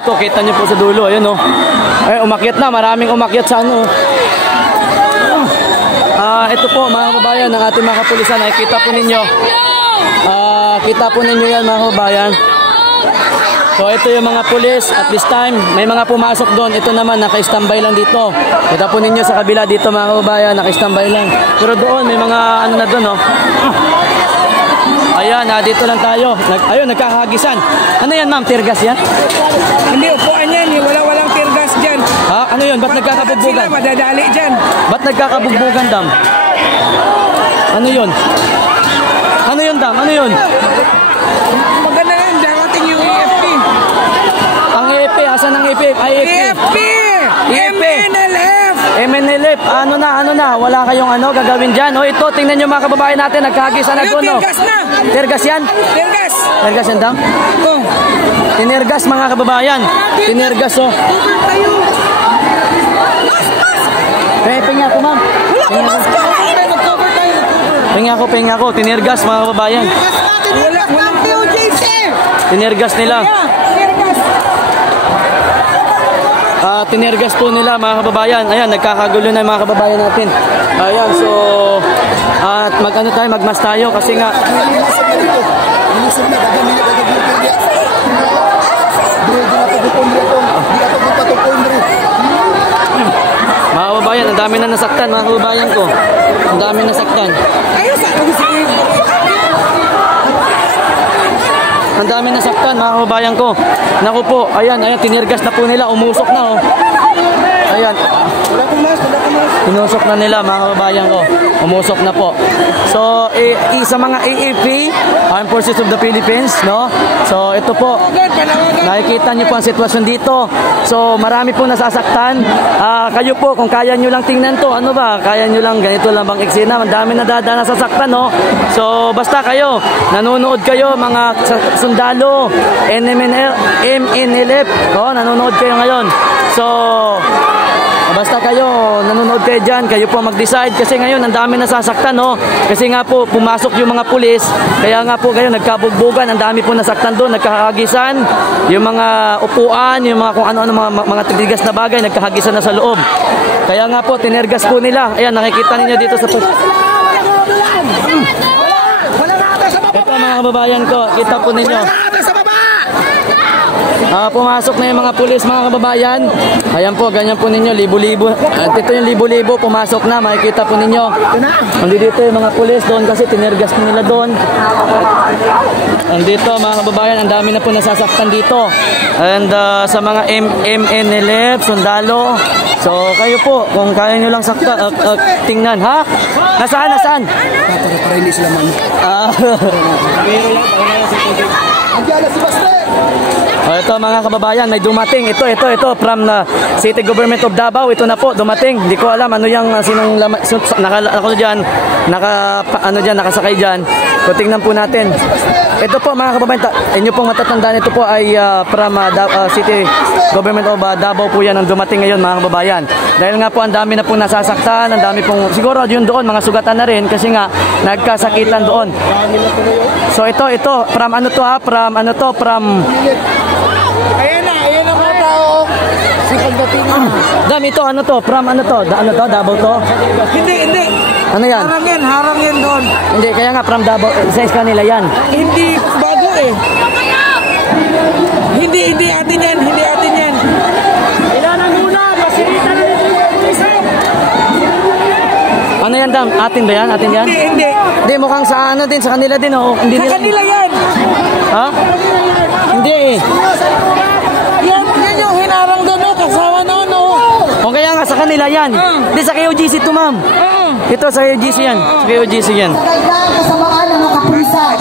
Ito, kita nyo po sa dulo, ayun o. Ay, umakyat na, maraming umakyat sa ano. Ito po mga kababayan, ang ating mga kapulisan, ay kita po ninyo. Kita po ninyo yan mga kababayan. So ito yung mga pulis, at this time, may mga pumasok doon. Ito naman, naka-standby lang dito. Kita po ninyo sa kabila dito mga kababayan, naka-standby lang. Pero doon, may mga ano na doon o. Ayan, dito lang tayo. Ayun, nagkakahagisan. Ano yan, ma'am? Tear gas yan? Hindi, upuan yan. Walang tear gas dyan. Ha? Ano yun? Ba't nagkakabugbugan? Sila, madadali dyan. Ba't nagkakabugbugan, dam? Ano yun? Ano yun, dam? Ano yun? Maganda yan. Darating yung AFP. Ang AFP? Asan ang AFP? AFP! MNLF! MNLF, ano na, wala kayong ano gagawin dyan. O ito, tingnan nyo mga kababayan natin, nagkahagisan na doon. Tear gas na! Tear gas yan? Tear gas! Tear gas yan, dam? Oh. Tear gas mga kababayan. Tear gas, oh. Penga ko, ma'am. Wala ko maska! Penga ko. Tear gas mga kababayan. Walang TOJC! Tear gas nila. Tear gas! Tinirgas po nila mga kababayan. Ayan, nagkakagulo na mga kababayan natin. Ayan, so at magmas tayo kasi nga mga kababayan, ang dami na nasaktan mga kababayan ko. Ang dami nasaktan. Ang dami nasaktan mga kababayan ko. Naku po, ayan, tinirgas na po nila, umusok na oh. Ayan. Tinusok na nila mga kababayan ko. Umusok na po. So, sa mga AFP, Armed Forces of the Philippines, no? So, ito po. Nakikita niyo po ang sitwasyon dito. So, marami po nasasaktan. Kayo po, kung kaya niyo lang tingnan to, ano ba? Kaya niyo lang, ganito lang bang eksena? Ang dami na nasasaktan, no? So, basta kayo, nanonood kayo, mga sundalo, MNLF, no? Nanonood kayo ngayon. So, basta kayo, nanonood kayo dyan, kayo po mag-decide kasi ngayon ang dami nasasaktan, no? Kasi nga po, pumasok yung mga pulis, kaya nga po kayo nagkabugbugan, ang dami po nasaktan doon, nagkahagisan, yung mga upuan, yung mga kung ano-ano, mga tigas na bagay, nagkahagisan na sa loob. Kaya nga po, tinergas po nila. Ayan, nakikita ninyo dito sa... Ito mga kababayan ko, kita po ninyo. Pumasok na yung mga pulis mga kababayan. Ayan po, ganyan po ninyo, libo-libo. At ito yung libo-libo, pumasok na, makikita po ninyo. Andito yung mga pulis doon kasi tinirgas nila doon. Andito mga kababayan, ang dami na po nasasaktan dito. And sa mga MNLF, sundalo. So kayo po, kung kaya nyo lang sakta, tingnan, ha? Nasaan? Para hindi sila man. Pero yan, ito mga kababayan, may dumating. Ito from City Government of Davao. Ito na po, dumating. Hindi ko alam ano yung sinong nakasakay dyan. So tingnan po natin. Ito po mga kababayan, inyo pong matatandaan, ito po ay from City Government of Davao po yan ang dumating ngayon mga kababayan. Dahil nga po ang dami na pong nasasaktan, ang dami pong, siguro yun doon, mga sugatan na rin kasi nga nagkasakitan doon. So ito, from ano to ha, from Ayan na mga tao. Pagdating na. Dam, ito ano to, from ano to, Davao to? Hindi. Ano yan? Harang yan doon. Hindi, kaya nga from Davao, sa kanila yan. Hindi, bago eh. Hindi atin yan. Ilanan muna, pasirita na rin. Ano yan, Dam? Atin ba yan? Hindi. Hindi, mukhang sa ano din, sa kanila din, oh. Hindi sa kanila yan. Ha? Hindi eh. Yan yung hinarang doon, no? Kasama noon, no? O kaya nga, sa kanila yan. Hindi, sa KOGC to, ma'am. Ito, sa KOGC yan. Sa KOGC yan. Kasamaan ng mga kapulisan.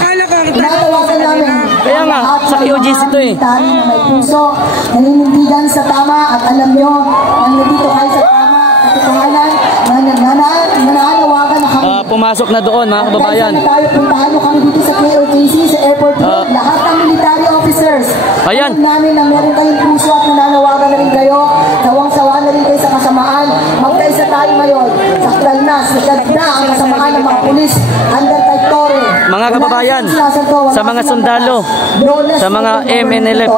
Tinatawagan namin. Kaya nga, sa KOGC to eh. Na may puso, naninindigan sa tama at alam nyo, nandito kayo sa tama at katotohanan, nananawagan na kami. Pumasok na doon mga kababayan. Tayo, puntahan nyo kami dito sa KOJC, sa airport road, lahat ng military officers. Ayan. Alam namin na meron kayong puso at nananawagan na rin kayo, sawang-sawa na rin kayo sa kasamaan. Magkaisa tayo ngayon, sakdal na ang kasamaan ng mga pulis under kay Torre. Mga mga kababayan, sa mga sundalo, sa mga MNLF,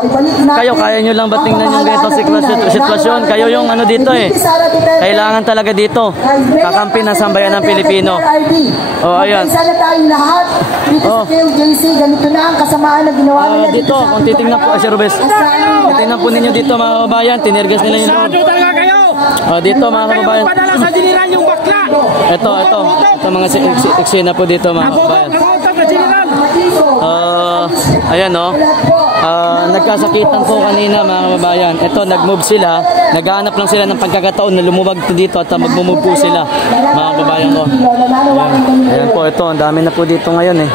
kayo, kaya nyo lang ba tingnan yung ganitong sitwasyon? Kayo yung ano dito eh. Kailangan talaga dito. Kakampi ng sambayan ng Pilipino. Oh, ayan. Sana tayong lahat dito sa KOJC, ganito na ang kasamaan na ginawa nila dito. Kung titingnan po, Sir Rubes, titingnan po ninyo dito mga kababayan, tinergas nila yung loob. Dito mga kababayan. Ito mga eksena po dito mga kababayan. Ayan o. Nagkasakitan po kanina mga kababayan. Ito, nag-move sila. Naghahanap lang sila ng pagkakataon na lumuwag dito at mag-move po sila mga kababayan ko. Ayan po, ito. Ang dami na po dito ngayon eh.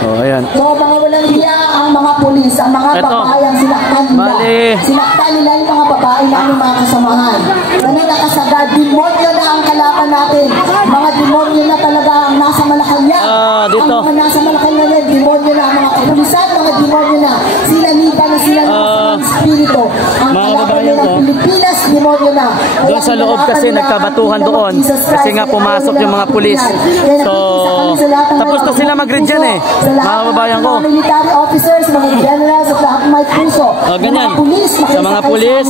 Ayan. So, mga walang hiya ang mga pulis, ang mga babae ang sinaktan nila. Sinaktan nila yung mga babae na ang mga kasamahan. Ganun nakasagad, demonyo na ang kalaban natin. Mga demonyo na talaga ang nasa Malacanang. Dito. Ang mga nasa Malacanang, demonyo na ang mga kapulisan, mga demonyo na. Sinaniba na sila ng masamang espiritu. Ang kalaban nila ng Pilipinas, demonyo na. Doon sa loob kasi nagkabatuhan doon. Kasi nga pumasok yung mga pulis. So, tapos na sila mag-read dyan eh. Mga kababayan ko. Mga military officers, mga generals at lahat may puso. Ganyan. Sa mga pulis,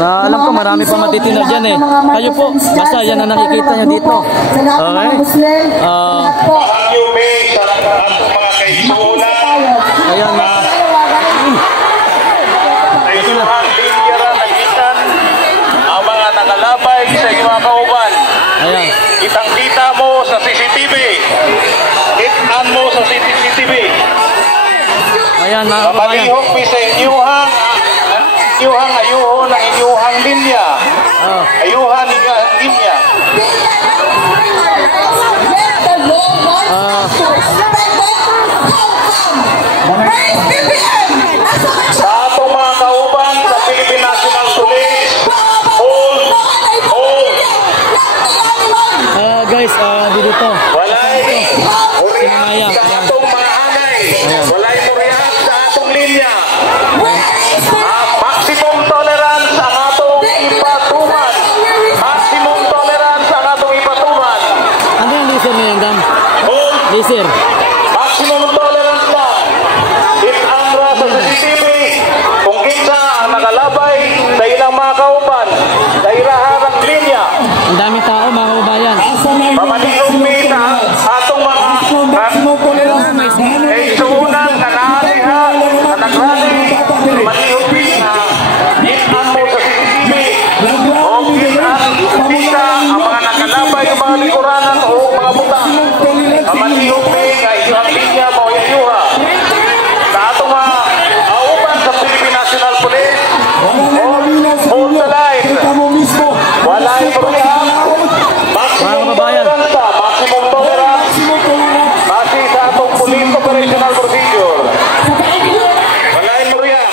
alam ko marami pa matitinag dyan eh. Kayo po, basta yan ang nakikita nyo dito. Sa lahat ng mga Muslim, lahat po. Ayan na. Ang mga nakalabay sa mga kauban. Ayan. Kitang-kita mo sa CCTV. Kitaan mo sa CCTV. Ayan mga kababayan. Kamalihok mi sa inyuhang ayuho ng inyuhang linya. Ayuhan ng linya. Sa atong mga kauban sa Philippine National Police, hold. Guys, dito. Walay murihan sa atong mga anay. Walay murihan sa atong linya. Maximum tolerance ang atong ipatuman. Maximum tolerance ang atong ipatuman. Ano yung laser niya, Dam? Laser. Maximum tolerance na. Itanra sa CCTV. Kung kinsa ang nakalabay sa ilang mga kauban, sa irahan ng linya. Ang daming tao mga kababayan. Pamanihog mi na atong mga suunang na naaliha na nagrali. Pamanihog mi na itan mo sa CCTV. O kita ang mga nakalabay ng mga likuranan o mga buta. Pamanihog mi na inyong linya mo yayuha. Sa atong mga auban sa Philippine National Police, hold the line. Walay murihan. Mga kababayan. Maximum tolerance. Base sa atong police operational procedure. Walay murihan.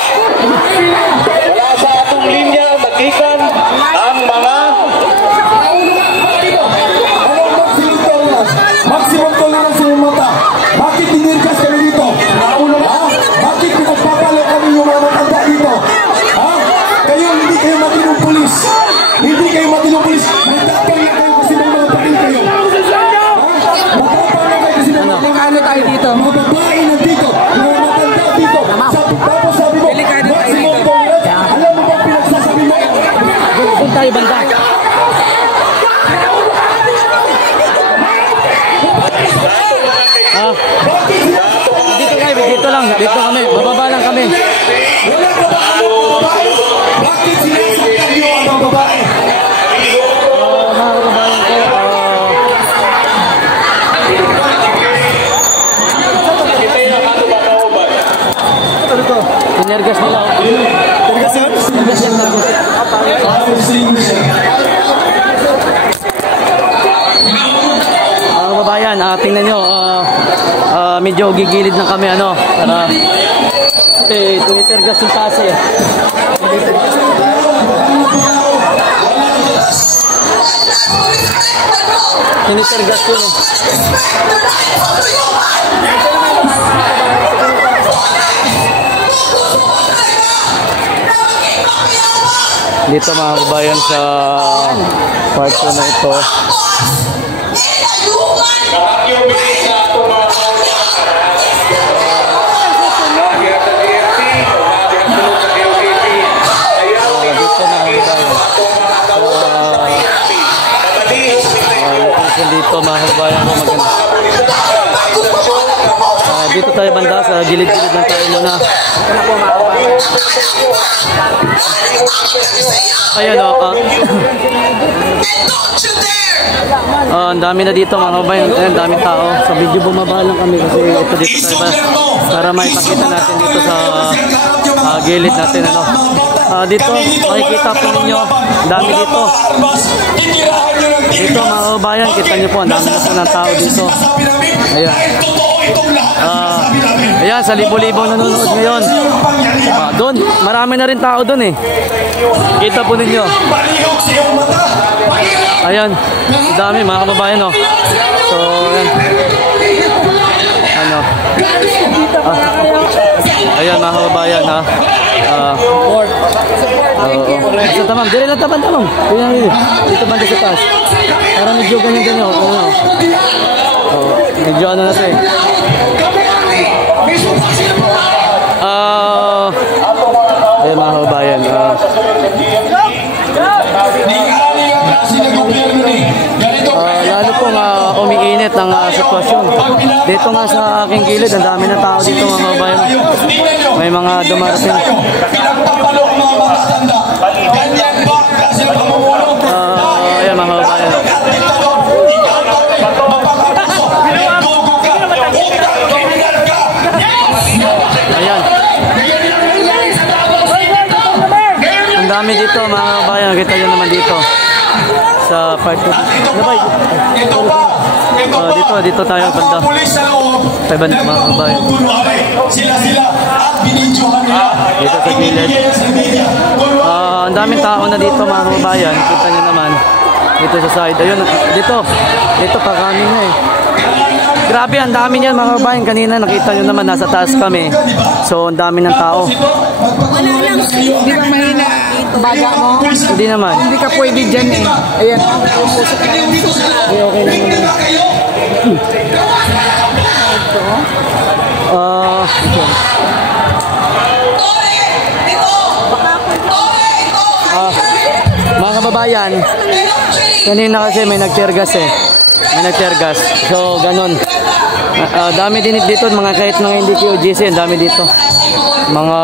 Wala sa atong linya magikan ang mga maximum tolerance yung mata. Bakit tinirkas kami dito? Bakit pinagpapalo kami yung mga matanda dito? Kayo, hindi kayo matinong pulis. Hindi kayo matinong pulis. Matapang na kayo kasi may mga parin kayo. Matapang na kayo kasi may mga parin tayo dito. Mga babae na dito. Mga matanda dito. Tapos sabi mo, maximum tolerance. Alam mo ba pinagsasabi mo? Doon tayo banda. Dito kayo, dito lang. Dito kami. Bababa lang kami. Wala ka ba ang babae? Bakit sinasaktan niyo ang babae? Mga kababayan ko. Tinergas nila. Tinergas yan? Tinergas yan. Mga kababayan, tingnan nyo. Medyo gigilid na kami para tinitergas yung taas eh. Tinitergas yun eh. Dito mga kabayan sa part na ito. Dito mga kabayan ko maganda. Dito tayo banda sa gilid-gilid lang tayo muna. Ayan o. Ang dami na dito mga kabayan. Ayan, daming tao. Sa video bumaba lang kami kasi ito dito tayo para maipakita natin dito sa gilid natin. Dito makikita po ninyo. Dami dito. Dito mga kabayan, kita nyo po, ang dami na po ng tao dito. Ayan. Ayan, sa libo-libo nanonood ngayon. Doon, marami na rin tao doon eh. Kita po ninyo. Ayan, dami mga kababayan oh. So, ayan. Ano? Ayan mga kababayan ha. Sa tamam, dire lang tamam. Dito banda sa taas. Para medyo ganyan oh. Medyo ano na siya. Mga kababayan. Lalo pong umiinit ang sitwasyon. Dito nga sa aking gilid, ang dami ng tao dito mga kababayan. May mga dumarating. Ayan mga kababayan. Ayan. Ang dami dito mga kababayan. Kita nyo naman dito. Sa part 2. Dito tayo banda. Tayo banda mga kababayan. Dito sa gilid. Ang daming tao na dito mga kababayan. Kita nyo naman. Dito sa side. Ayun, dito pa kami na eh. Grabe, ang dami niyan mga kababayan. Kanina nakita nyo naman, nasa taas kami. So, ang dami ng tao. Wala lang. Hindi ka mahina. Baga mo. Hindi naman. Hindi ka pwede dyan eh. Ayan. Okay lang naman. Mga kababayan, kanina kasi may nagtergas eh. So, ganun. Dami din dito, mga kahit mga hindi QGC, dami dito. Mga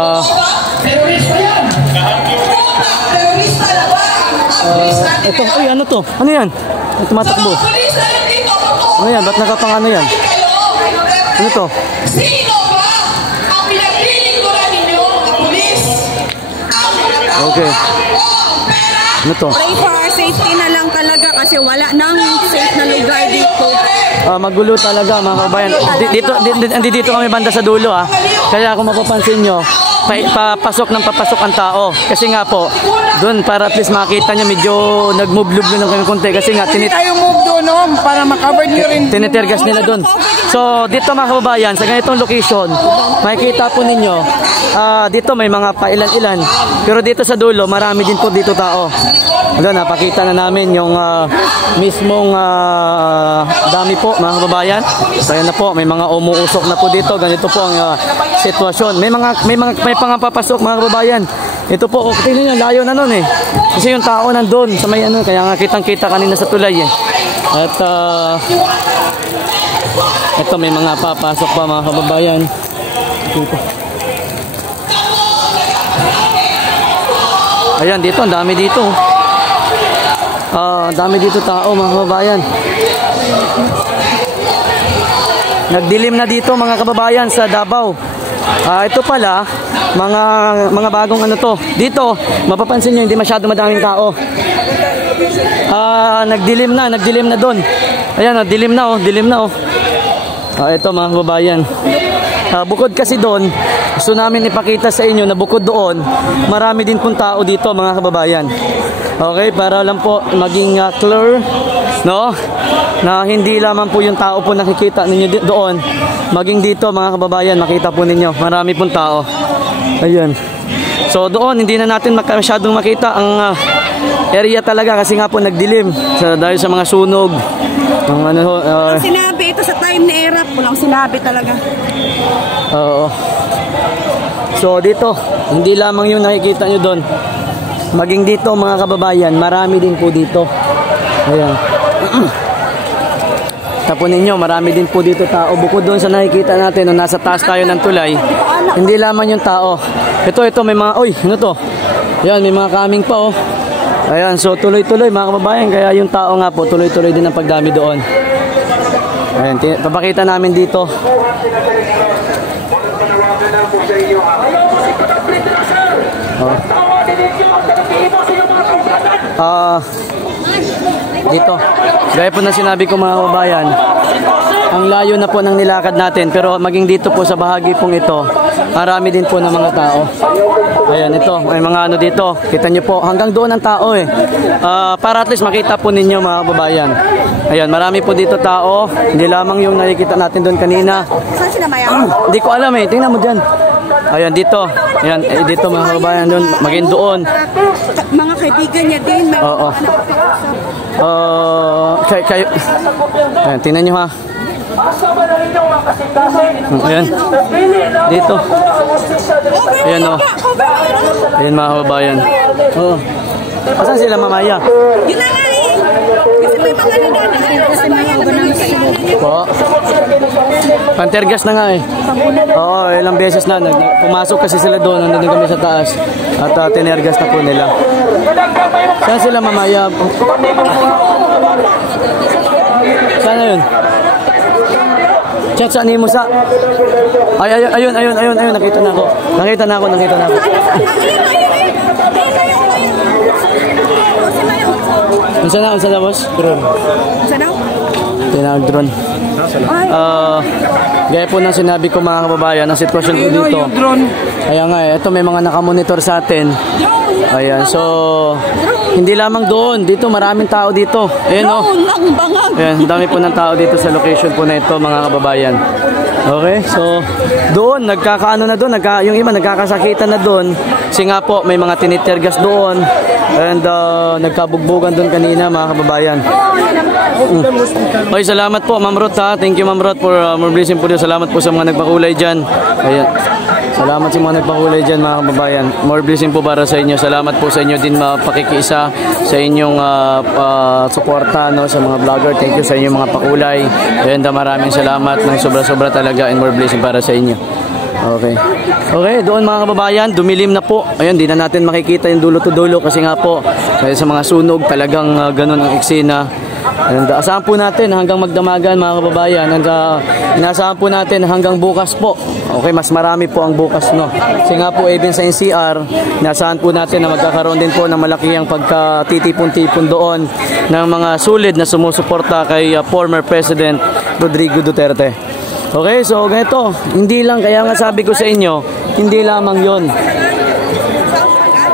ito, uy, ano to? Ano yan? Ang tumatakbo. Ano yan? Ba't nakapangano yan? Ano to? Sino ba ang pinaglilingkuran ninyo mga pulis? Okay. Ano to? Pray for our safety na lang talaga kasi wala nang safe na lugar dito. Magulo talaga mga kabayan. Dito kami banda sa dulo ha. Kaya kung mapapansin nyo, papasok ang tao. Kasi nga po, doon para at least makita nyo medyo nag-move-lube ng kami konti. Kasi nga, tayo move doon no? Para makaver nyo rin. Tinitergas nila doon. So, dito mga kababayan, sa ganitong location, makikita po ninyo, dito may mga pailan-ilan. Pero dito sa dulo, marami din po dito tao. Doon, napakita na namin yung mismong dami po mga kababayan. So, ayan na po, may mga umuusok na po dito. Ganito po ang sitwasyon. May pangapapasok mga kababayan. Ito po, tingnan nyo, layo na nun eh. Kasi yung tao nandun sa may ano, kaya nga kitang-kita kanina sa tulay eh. At ito may mga papasok pa mga kababayan. Dito. Ayan, dito, ang dami dito. Dami dito tao mga kababayan. Nagdilim na dito mga kababayan sa Davao. Ito pala mga bagong ano to. Dito mapapansin niyo hindi masyado madaming tao. Nagdilim na doon. Ayan, dilim na oh. Ito mga kababayan. Bukod kasi doon, gusto namin ipakita sa inyo na bukod doon, marami din pong tao dito mga kababayan. Okay, para lang po maging clear, no? Na hindi lamang po yung tao po nakikita ninyo doon, maging dito mga kababayan, makita po ninyo, marami pong tao. Ayun. So doon, hindi na natin masyadong makita ang area talaga kasi nga po nagdilim dahil sa mga sunog. Sinabi ito sa time ni Erap Walang sinabi talaga. Oo. So dito, hindi lamang yung nakikita nyo doon. Maging dito mga kababayan, marami din po dito. Ayan. Tapunin nyo, marami din po dito tao. Bukod doon sa nakikita natin, nung nasa taas tayo ng tulay, hindi lamang yung tao. Ito, may mga, uy, ano to? Ayan, may mga kaming pa, oh. Ayan, so tuloy-tuloy mga kababayan. Kaya yung tao nga po, tuloy-tuloy din ang pagdami doon. Ayan, papakita namin dito. Dito, gaya po na sinabi ko mga kababayan, ang layo na po ng nilakad natin, pero maging dito po sa bahagi pong ito, marami din po ng mga tao. Ayan, ito, may mga ano dito, kita nyo po, hanggang doon ang tao eh. Para at least makita po ninyo mga kababayan. Ayan, marami po dito tao, hindi lamang yung nakikita natin doon kanina. Saan sila Maya? Hindi ko alam eh, tingnan mo dyan. Ayan, dito. Ayan, dito mga kababayan doon, maging doon. Mga kaibigan niya din. Oo. Kayo. Ayan, tingnan nyo ha. Ayan. Dito. Ayan o. Ayan mga kababayan. Oo. Asan sila mamaya? Yun na nga eh. Kasi may mga nagdadaan. Kasi may mga nagdadaan. Po. Pantergas na nga eh. Oo, ilang beses na. Pumasok kasi sila doon. Nandun kami sa taas. At tinergas na po nila. Saan sila mamaya? Saan na yun? Chat, saan mo sa? Ayun. Nakita na ako. Nakita na ako. Unsa na boss? Drone. Unsa daw? Tinawag drone. Gaya po ng sinabi ko mga kababayan, ang sitwasyon po dito. Kaya nga ito may mga nakamonitor sa atin. Ayan, so hindi lamang doon, dito maraming tao dito. Ayan o. Ayan, dami po ng tao dito sa location po na ito mga kababayan. Okay, so doon, nagkakaano na doon, yung iba nagkakasakitan na doon. Kasi nga po, may mga tinitergas doon. And nagkabugbugan doon kanina mga kababayan. Okay, salamat po Ma'am Ruth ha. Thank you Ma'am Ruth for more blessing po. Salamat po sa mga nagpakulay dyan. Ayan. Salamat sa mga nagpakulay dyan mga kababayan. More blessing po para sa inyo. Salamat po sa inyo din mapakikiisa sa inyong suporta no, sa mga vlogger. Thank you sa inyong mga pakulay. And maraming salamat ng sobra-sobra talaga and more blessing para sa inyo. Okay. Okay, doon mga kababayan, dumilim na po. Ayun, di na natin makikita yung dulo to dulo kasi nga po, kaya sa mga sunog talagang ganun ang eksena. And asahan po natin hanggang magdamagan mga kababayan. And inasahan po natin hanggang bukas po. Okay, mas marami po ang bukas no. Kasi nga po even sa NCR, inasahan po natin na magkakaroon din po ng malakihang pagkatitipon-tipon doon ng mga sulid na sumusuporta kay former President Rodrigo Duterte. Okay, so ganito, hindi lang, kaya nga sabi ko sa inyo, hindi lamang yon.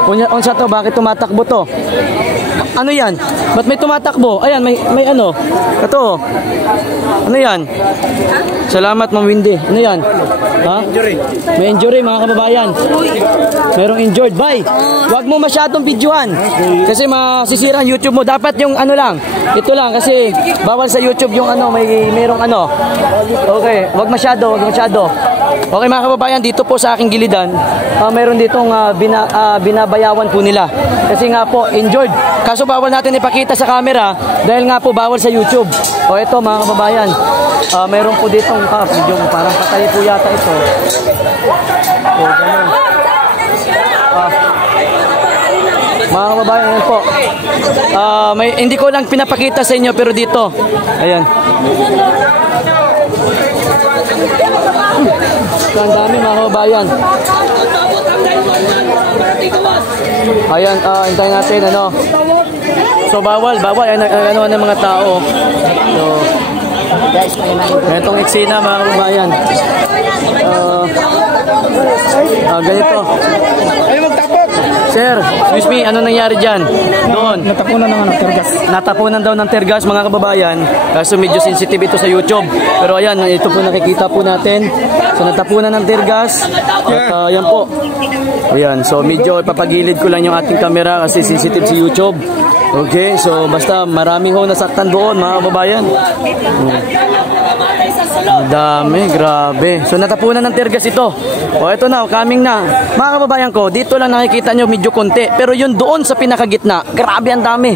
Unsa to, bakit tumatakbo to? Ano yan? Ba't may tumatakbo? Ayan, may ano? Ito. Ano yan? Salamat, Ma'am Windy. Ano yan? Ha? May injury, mga kababayan. Merong injured. Bye! Huwag mo masyadong videohan. Kasi masisira ang YouTube mo. Dapat yung ano lang. Ito lang, kasi bawal sa YouTube yung ano, merong ano. Okay, huwag masyado. Okay, mga kababayan, dito po sa aking gilidan, meron ditong binabayawan po nila. Kasi nga po, injured. Kaso bawal natin ipakita sa camera dahil nga po bawal sa YouTube. O ito mga kababayan, meron po ditong yung parang patay po yata ito. O ganun. Mga kababayan, yan po. Hindi ko lang pinapakita sa inyo pero dito. Ayan. Ang dami mga kababayan. Ayan, hintayin natin ano. So bawal ano ng mga tao. So itong eksena mga kababayan. Ganito. Sir, excuse me, ano nangyari dyan? Doon. Natapunan daw ng tergas mga kababayan. Kaso medyo sensitive ito sa YouTube. Pero ayan, ito po nakikita po natin. So natapunan ng tergas. At ayan po. Ayan, so medyo ipapagilid ko lang yung ating camera kasi sensitive sa YouTube. Okay, so basta maraming ho nasaktan doon mga kababayan. Ang dami, grabe. So natapunan ng tear gas ito. O ito na, coming na. Mga kababayan ko, dito lang nakikita nyo medyo konti. Pero yun doon sa pinakagitna, grabe ang dami.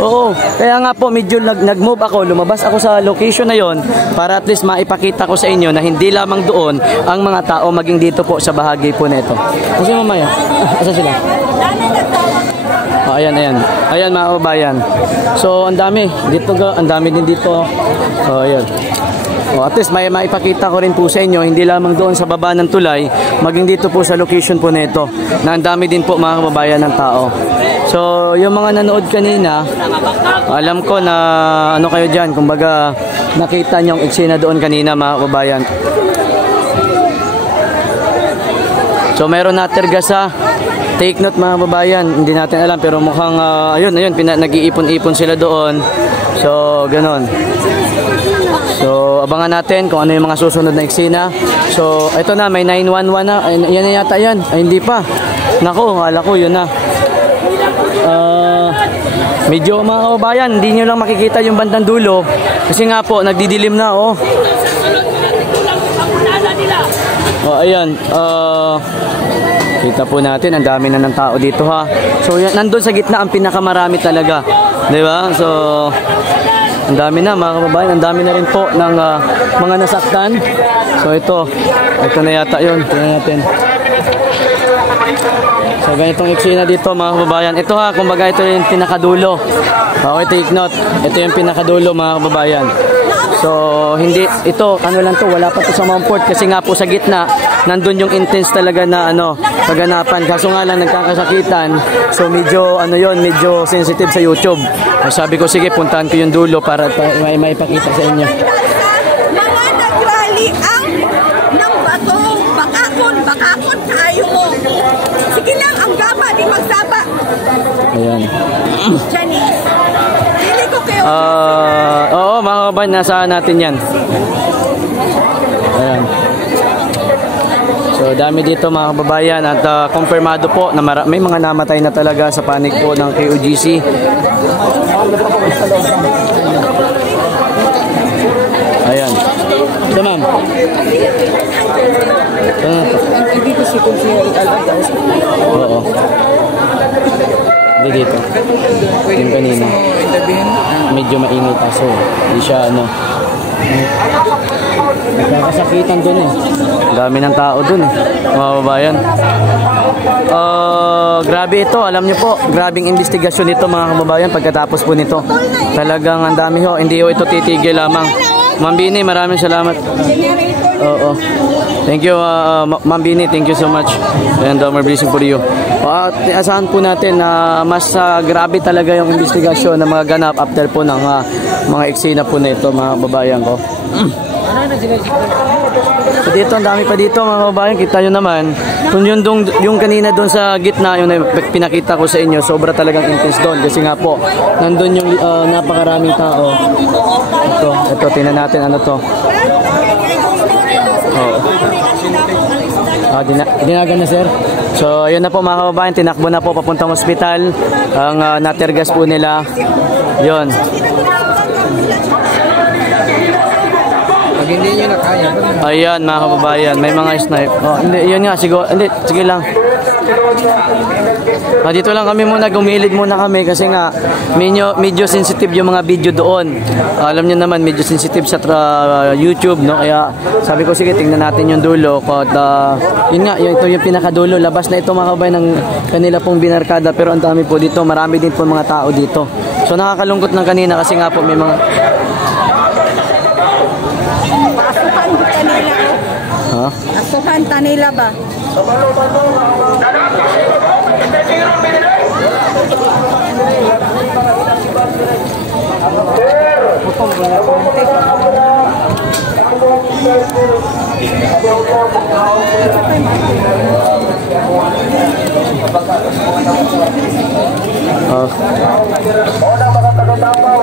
Oo, kaya nga po medyo nag-move ako, lumabas ako sa location na yon para at least maipakita ko sa inyo na hindi lamang doon ang mga tao, maging dito po sa bahagi po nito. Kasi mamaya, asa sila? Oh, ayan, ayan. Ayan mga kababayan. So, ang dami. Dito, ang dami din dito. Oh, ayan. Oh, at least may maipakita ko rin po sa inyo, hindi lamang doon sa baba ng tulay, maging dito po sa location po nito, na ang dami din po mga kababayan ng tao. So, yung mga nanood kanina, alam ko na ano kayo dyan, kumbaga nakita nyo ang eksena doon kanina mga kababayan. So, meron na tergasa. Take note mga kababayan, hindi natin alam pero mukhang ayun, nag-iipon-ipon sila doon. So, ganon. So, abangan natin kung ano yung mga susunod na eksena. So, ito na, may 911 na. Yan na yata yan. Ay, hindi pa. Naku, hala ko, yun na. Medyo mga kababayan, hindi nyo lang makikita yung bandang dulo. Kasi nga po, nagdidilim na, oh. Oh, ayan. Kita po natin, ang dami na ng tao dito, ha. So, yan, nandun sa gitna ang pinakamarami talaga. Diba? So, ang dami na mga kababayan, ang dami na rin po ng mga nasaktan. So ito na yata yun. Tingnan natin. So ganitong eksena dito mga kababayan. Ito ha, kumbaga ito yung pinakadulo. Okay, take note. Ito yung pinakadulo mga kababayan. So hindi, ito ano lang to, wala pa to sa Mount Fort kasi nga po sa gitna nandun yung intense talaga na kaganapan. Kaso nga lang nagkakasakitan. So medyo medyo sensitive sa YouTube. Ay, sabi ko sige, puntahan ko yung dulo para may maipakita sa inyo. Mga nagwali ang ng bato, bakakon tayo mo. Sige lang, ang gama, di magsaba. Ayan. Janice, hindi ko kayo. Oo, mga kababayan, nasa natin yan. Ayan. So dami dito mga kababayan at konfirmado po na may mga namatay na talaga sa panig po ng KOGC. Ayan. Ito ma'am. Oo. Hindi dito. Yung kanina. Medyo maingay kaso. Hindi siya nagkakasakitan dun eh. Dami ng tao dun eh. Mga babayan. Grabe ito. Alam nyo po, grabing investigasyon nito mga kababayan pagkatapos po nito. Talagang ang dami ho. Hindi ho ito titigil lamang. Ma'am Bini, maraming salamat. Oo. Thank you, Ma'am Bini. Thank you so much. And more blessing for you. Asahan po natin na mas grabe talaga yung investigasyon ng mga ganap after po ng mga eksena po na ito mga kababayan ko. So dito, ang dami pa dito mga kababayan. Kita nyo naman kung yung kanina doon sa gitna yung pinakita ko sa inyo, sobra talagang intense doon kasi nga po nandun yung napakaraming tao. Ito tingnan natin ano to. Dinagan na sir. So ayun na po mga kababayan, tinakbo na po papuntang ospital ang natergas po nila. Yun. Hindi nyo na kaya. Ayan mga kababayan, may mga snipe. Hindi, yun nga, siguro, hindi, sige lang. Dito lang kami muna, gumilid muna kami kasi nga medyo sensitive yung mga video doon. Alam niyo naman, medyo sensitive sa YouTube, no? Kaya sabi ko, sige, tingnan natin yung dulo. At yun nga, ito yung pinakadulo. Labas na ito mga kababayan ng kanila pong binarkada. Pero ang dami po dito, marami din po mga tao dito. So nakakalungkot ng kanina kasi nga po may mga... Asuhan tanila ba? Una mga taga-Davao,